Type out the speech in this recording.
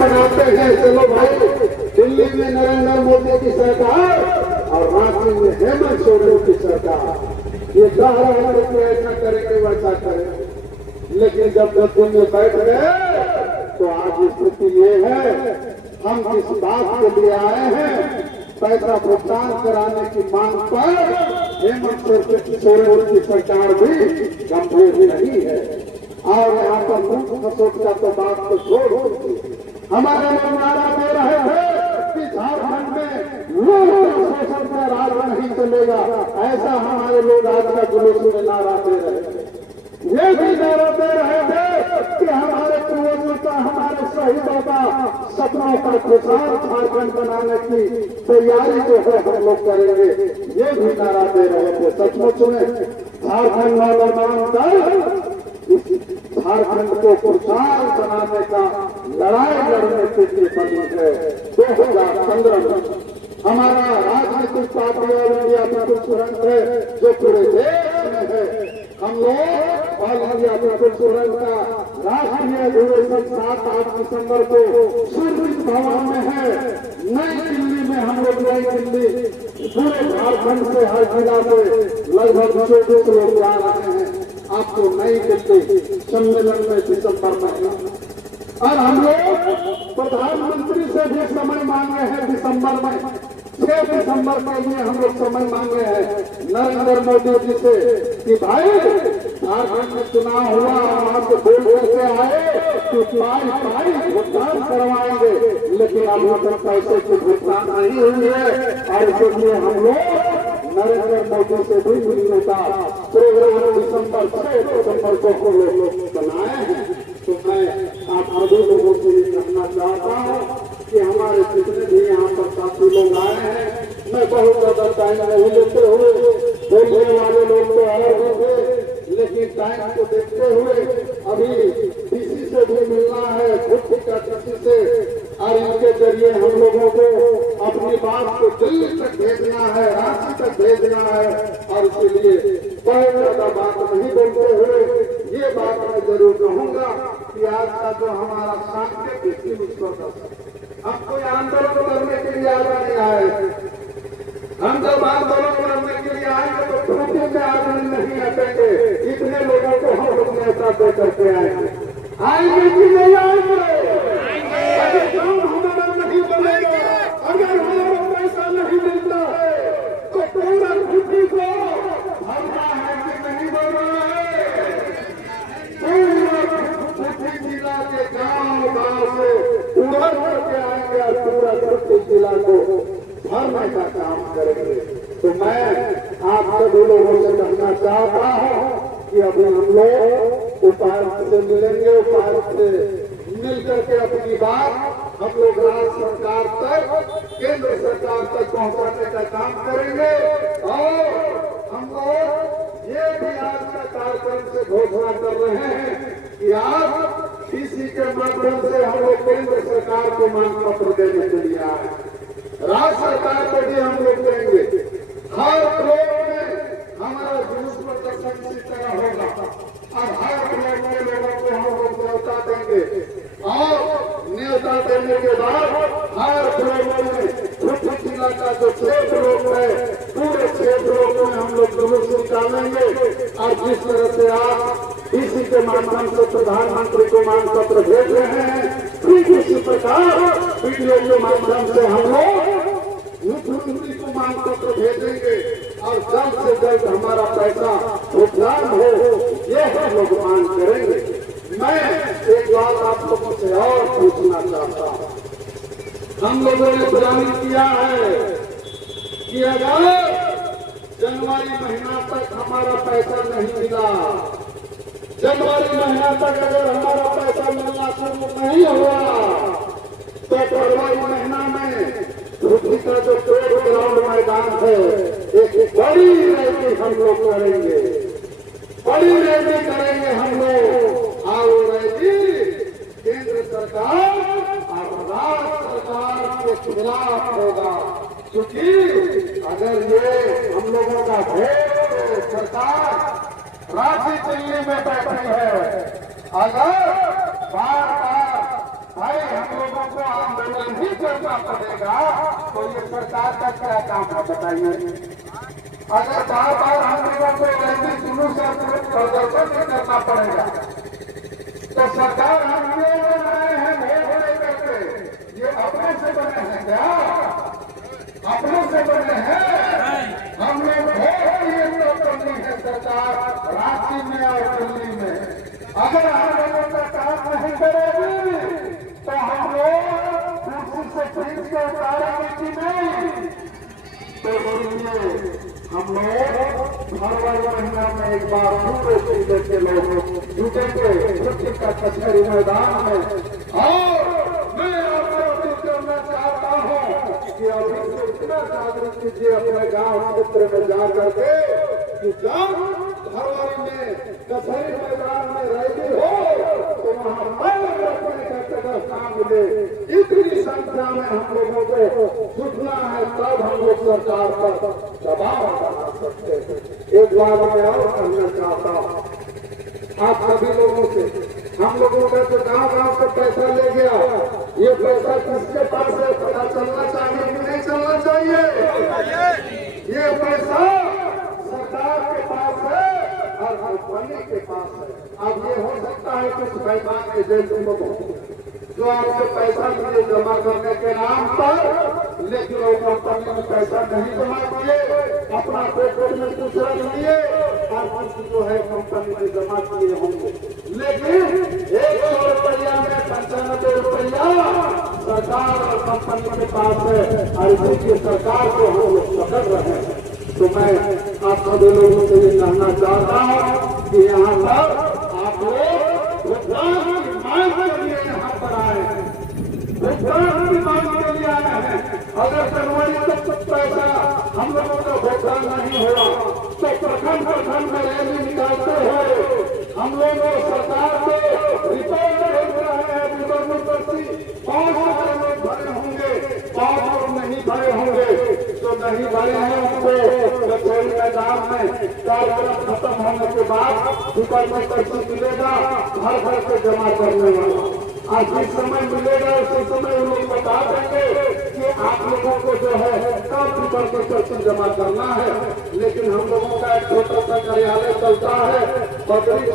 बनाते हैं। चलो भाई, दिल्ली में नरेंद्र मोदी की सरकार और रांची में हेमंत सोरेन की सरकार, ये कह रहे हैं कि ऐसा करेंगे वैसा करेंगे, लेकिन जब गद्दी में बैठ गए तो आज स्थिति ये है। हम जिस बात के लिए आए हैं, पैसा भुगतान कराने की मांग पर हेमंत सोरेन की सरकार भी गंभीर नहीं है। और यहाँ पर मुख्य मसौद का तो बात को छोड़ दीजिए, हमारे लोग नारा दे रहे हैं कि झारखंड में लोग शोषण का राज नहीं चलेगा। ऐसा हमारे लोग आज का जुलूस में नारा दे रहे हैं। ये भी नारा दे रहे थे कि हमारे पूर्वजों का, हमारे शहीदों का सपनों का खुशहाल झारखंड बनाने की तैयारी जो है हम लोग करेंगे, ये भी नारा दे रहे थे। सचमुच में झारखंड नवनिर्माण दल झारखंड को खुशहाल बनाने का लड़ाई लड़ने के लिए बनी है। 2015 में हमारा राजनीतिक पार्टी और इंडिया पीपुल्स फ्रंट है जो पूरे देश में है। हम लोग ऑल इंडिया पीपुल्स फ्रंट का राष्ट्रीय अधिवेशन 7-8 दिसंबर को सूर्य भवन में है। नई दिल्ली में हम लोग, नई दिल्ली पूरे झारखंड से हर जिला से लगभग 24 लोग आ रहे हैं आपको नई दिल्ली सम्मेलन में दिसंबर में। और हम लोग प्रधानमंत्री से भी समय मांगे हैं दिसंबर में, 6 दिसंबर के लिए हम लोग समय मांगे हैं नरेंद्र मोदी जी से कि भाई झारखंड में चुनाव हुआ, वहां से बोल करके आए कि पाई भुगतान करवाएंगे, लेकिन अभी तक पैसे की भुगतान नहीं हुई है। और इसलिए हम लोग नरेंद्र मोदी से भी मिलने का प्रोग्राम दिसंबर 6 दिसंबर को हम लोग बनाए हैं। तो मैं आप सभी लोगों से ये कहना चाहता हूँ कि हमारे जितने भी यहाँ पर साथी लोग आए हैं, मैं बहुत ज्यादा टाइम नहीं लेते हुए, बोलने वाले लोग तो और भी थे, लेकिन टाइम को देखते हुए अभी डीसी से भी मिलना है, खुद का डीसी से, और इनके जरिए हम लोगों को अपनी बात को दिल्ली तक भेजना है, रांची तक भेजना है। और इसलिए बहुत ज्यादा बात नहीं बोलते हुए ये बात मैं जरूर कहूंगा कि आज का जो हमारा सांकेतिक विश्व, हम कोई आंदोलन करने के लिए आगे नहीं आए। हम जब आंदोलन करने के लिए आएंगे तो ट्रूटी में आदमी नहीं हटेंगे। इतने लोगों को हम लोग नेता दे करके आएंगे कि नहीं आएंगे? अगर काम हमारा नहीं बनेगा, अगर हमारा पैसा नहीं मिलता है तो पूरा ट्रूटी को भरना है कि नहीं भरना है? पूरा ट्रूटी जिला के गांव से उड़ल करके आएंगे और पूरा ट्रूटी जिला को भरने का काम करेंगे। तो मैं आप सभी लोगों से कहना चाहता हूँ कि अभी हम लोग उपायुक्त से मिलेंगे, उपायुक्त से मिल करके अपनी बात हम लोग राज्य सरकार तक, केंद्र सरकार तक पहुँचाने का काम करेंगे। और हम लोग ये भी आज का कार्यक्रम से घोषणा कर रहे हैं कि आज डीसी के माध्यम से हम लोग केंद्र सरकार को मांग पत्र देने के लिए आए, राज्य सरकार को भी हम लोग देंगे। हर ब्लॉक में हमारा जुलूस प्रदर्शन इसी तरह होगा और हर ब्लॉक में लोगों को हम लोग न्योता देंगे। और न्योता देने के बाद हर ब्लॉक में खुद जिला का जो 6 ब्लॉक है, पूरे 6 ब्लॉक में हम लोग जुलूस निकालेंगे। और जिस तरह से आप इसी के माध्यम से प्रधानमंत्री को मांग पत्र भेज रहे हैं, ठीक इसी प्रकार वीडियो के माध्यम से हम लोग मुख्यमंत्री को मांग पत्र भेजेंगे और जल्द से जल्द हमारा पैसा भुगतान हो, ये हम लोग मांग करेंगे। मैं एक बात आप लोगों से और पूछना चाहता हूँ, हम लोगों ने प्लान किया है कि अगर जनवरी महीना तक हमारा पैसा नहीं मिला, जनवरी महीना तक अगर हमारा पैसा मिलना शुरू नहीं हुआ तो फरवरी महीना में पृथ्वी का जो प्लेट ग्राउंड मैदान है, एक बड़ी रैली हम लोग करेंगे, बड़ी रैली करेंगे हम लोग। और रैली केंद्र सरकार और राज्य सरकार के खिलाफ होगा, क्योंकि अगर ये हम लोगों का वोट सरकार रांची दिल्ली में बैठी है, अगर बार बार भाई हम लोगों को आंदोलन ही करना पड़ेगा, तो ये सरकार का क्या काम है बताइए। अगर बार बार हम लोगों को ऐसी जुलूस प्रदर्शन भी करना पड़ेगा, तो सरकार हम लोग बनाए हैं वोट लेकर के, ये अपने से बने हैं क्या? अपने से बने हैं? हम लोग वोट लिए तो करनी है सरकार रांची में और दिल्ली में। अगर हम लोगों का काम नहीं करेगी तो हम लोग कुर्सी से खींच के उतारेंगे कि नहीं? तो इसलिए हम लोग फरवरी महीना में एक बार पूरे जिले के लोग जुटेंगे छुट्टी का कचहरी मैदान में। और मैं आपसे अपील करना चाहता हूँ कि अभी से इतना जागरूक कीजिए अपने गांव क्षेत्र में जा करके कि जब फरवरी में कचहरी मैदान में रैली हो तो वहाँ काम मिले। इतनी संख्या में हम लोगों को जुटना है, तब हम लोग सरकार पर दबाव बना सकते हैं। एक बात मैं और कहना चाहता हूँ आप सभी लोगों से, हम लोगों का जो गांव गांव से पैसा ले गया, ये पैसा किसके पास है पता चलना चाहिए कि नहीं चलना चाहिए? ये पैसा सरकार के पास है और कंपनी के पास है। अब ये हो सकता है कुछ बेईमान एजेंट लोग जो आपसे पैसा लिए जमा करने के नाम पर, लेकिन वो कंपनी में पैसा नहीं जमा किए, अपना पेपर में कुछ रख लिए और कुछ जो है कंपनी में जमा किए होंगे। लेकिन 100 रुपया में 95 रुपया सरकार और कंपनी के पास है और इसी की सरकार को हम लोग पकड़ रहे हैं। तो मैं आप सभी लोगों से ये कहना चाहता हूँ कि यहाँ पर आप लोग भुगतान की मांग के लिए यहाँ पर आए हैं, भुगतान की मांग के लिए आए हैं। अगर जनवरी तक पैसा हम लोगों का भुगतान नहीं हुआ तो प्रखंड प्रखंड में रैली निकालते हुए हम लोग सरकार को रिपोर्ट भेज रहे हैं। विवरण पर्ची 5,000 लोग भरे होंगे, 5 लोग नहीं भरे होंगे, जो नहीं भरे हैं उनको कचहरी मैदान में कार्यक्रम खत्म होने के बाद विवरण पर्ची मिलेगा घर घर से जमा करने वाला। आज जिस समय मिलेगा उसी समय उन लोग बता देंगे कि आप लोगों को जो है कब विवरण पर्ची जमा करना है। लेकिन हम लोगों का एक छोटा सा कार्यालय चलता है बकरी